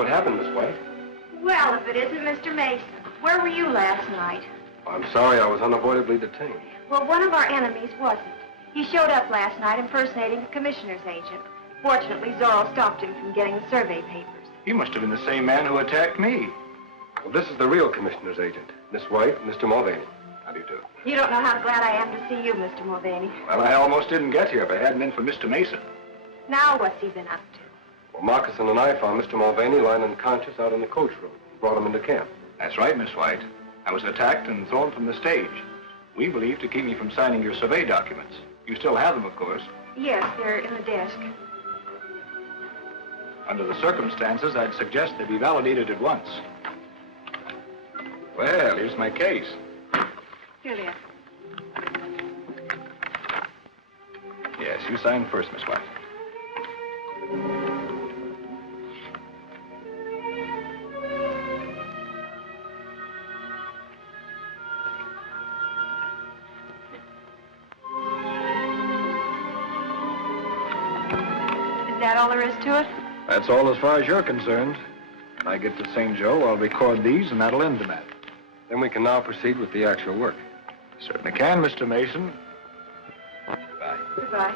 What happened, Miss White? Well, if it isn't Mr. Mason. Where were you last night? I'm sorry I was unavoidably detained. Well, one of our enemies wasn't. He showed up last night impersonating the commissioner's agent. Fortunately, Zorro stopped him from getting the survey papers. He must have been the same man who attacked me. Well, this is the real commissioner's agent, Miss White, Mr. Mulvaney. How do you do? You don't know how glad I am to see you, Mr. Mulvaney. Well, I almost didn't get here if it hadn't been for Mr. Mason. Now what's he been up to? Well, Moccasin and I found Mr. Mulvaney lying unconscious out in the coach room. Brought him into camp. That's right, Miss White. I was attacked and thrown from the stage. We believe to keep me from signing your survey documents. You still have them, of course. Yes, they're in the desk. Under the circumstances, I'd suggest they be validated at once. Well, here's my case. Here they are. Yes, you sign first, Miss White. Is that all there is to it? That's all as far as you're concerned. When I get to St. Joe, I'll record these, and that'll end the matter. Then we can now proceed with the actual work. Certainly can, Mr. Mason. Goodbye. Goodbye.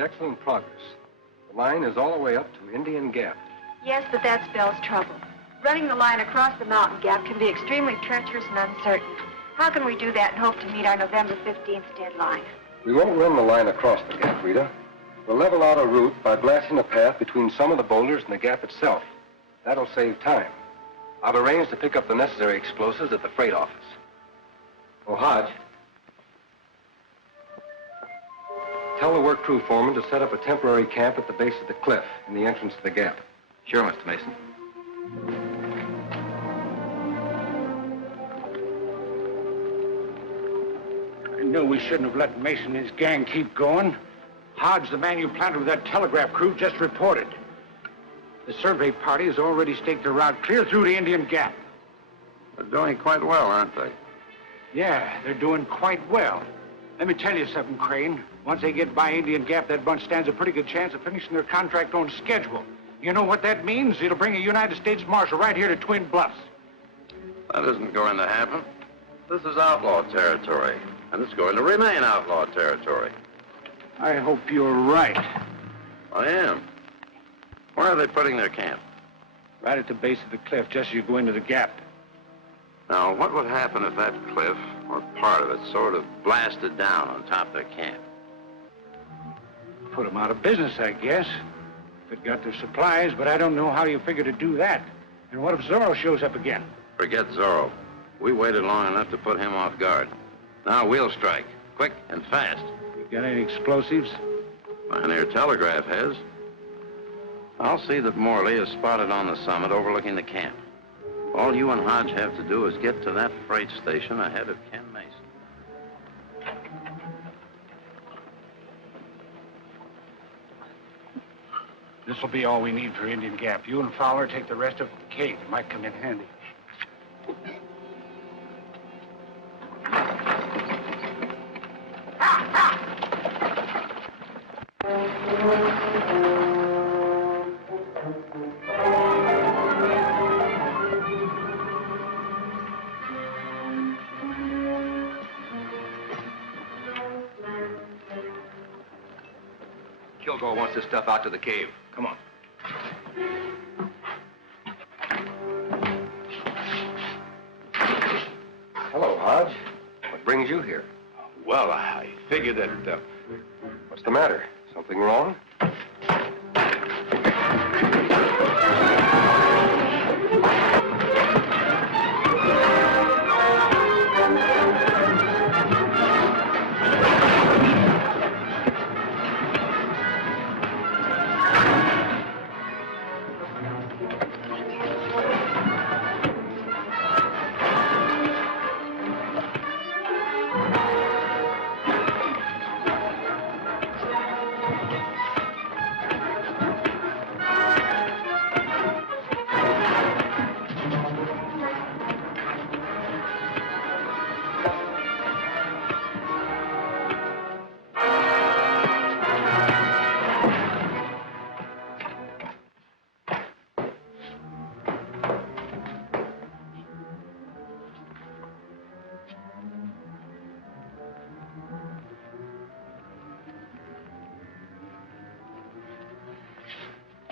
Excellent progress. The line is all the way up to Indian Gap. Yes, but that spells trouble. Running the line across the mountain gap can be extremely treacherous and uncertain. How can we do that and hope to meet our November 15th deadline? We won't run the line across the gap, Rita. We'll level out a route by blasting a path between some of the boulders and the gap itself. That'll save time. I've arranged to pick up the necessary explosives at the freight office. Oh, Hodge. Tell the work crew foreman to set up a temporary camp at the base of the cliff in the entrance to the gap. Sure, Mr. Mason. I knew we shouldn't have let Mason and his gang keep going. Hodge, the man you planted with that telegraph crew, just reported. The survey party has already staked a route clear through the Indian Gap. They're doing quite well, aren't they? Yeah, they're doing quite well. Let me tell you something, Crane. Once they get by Indian Gap, that bunch stands a pretty good chance of finishing their contract on schedule. You know what that means? It'll bring a United States Marshal right here to Twin Bluffs. That isn't going to happen. This is outlaw territory, and it's going to remain outlaw territory. I hope you're right. I am. Where are they putting their camp? Right at the base of the cliff, just as you go into the gap. Now, what would happen if that cliff, or part of it, sort of blasted down on top of their camp? Put them out of business, I guess. If it got their supplies, but I don't know how you figure to do that. And what if Zorro shows up again? Forget Zorro. We waited long enough to put him off guard. Now we'll strike, quick and fast. You got any explosives? Pioneer Telegraph has. I'll see that Morley is spotted on the summit overlooking the camp. All you and Hodge have to do is get to that freight station ahead of Ken Mason. This will be all we need for Indian Gap. You and Fowler take the rest of the cave. It might come in handy. Kilgore wants this stuff out to the cave. Come on. Hello, Hodge. What brings you here? Well, I figured that, What's the matter? Something wrong?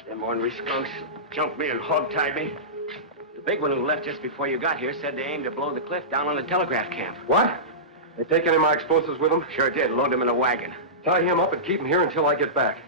Them ornery skunks jumped me and hog-tied me. The big one who left just before you got here said they aimed to blow the cliff down on the telegraph camp. What? They take any of my explosives with them? Sure did. Load them in a wagon. Tie him up and keep him here until I get back.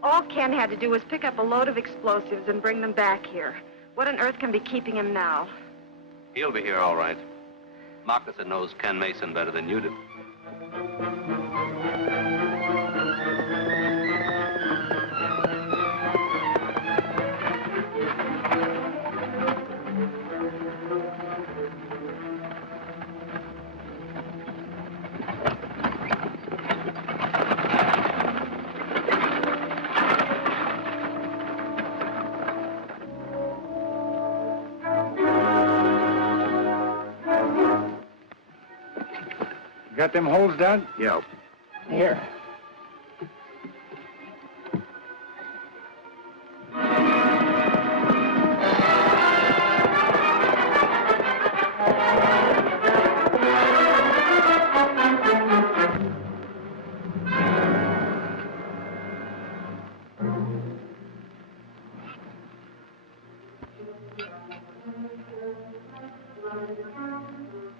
All Ken had to do was pick up a load of explosives and bring them back here. What on earth can be keeping him now? He'll be here all right. Moccasin knows Ken Mason better than you do. Got them holes dug? Yeah. Here.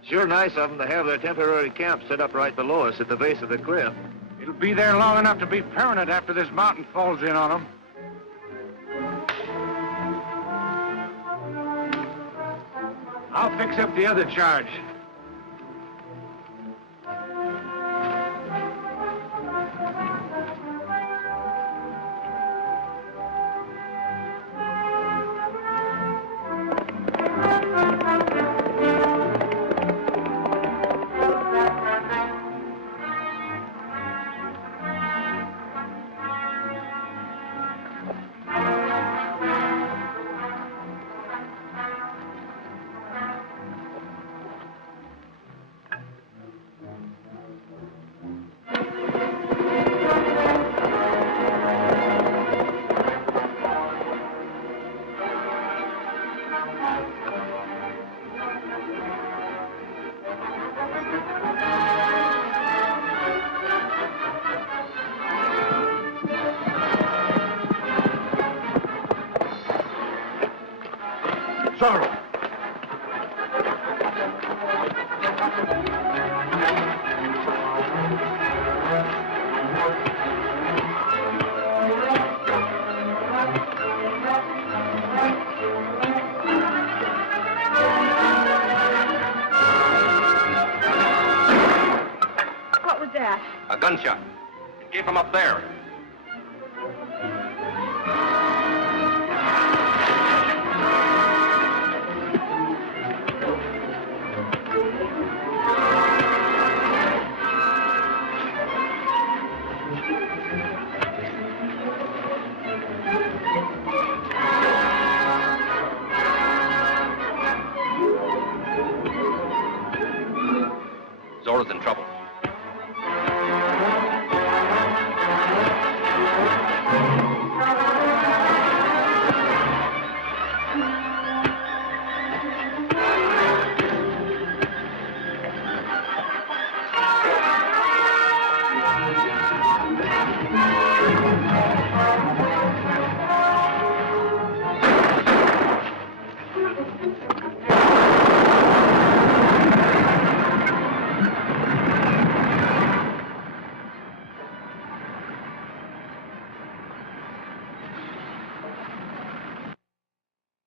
Sure nice of them to have their temporary camp set up right below us at the base of the cliff. It'll be there long enough to be permanent after this mountain falls in on them. I'll fix up the other charge. Zorro! What was that? A gunshot. It came from up there.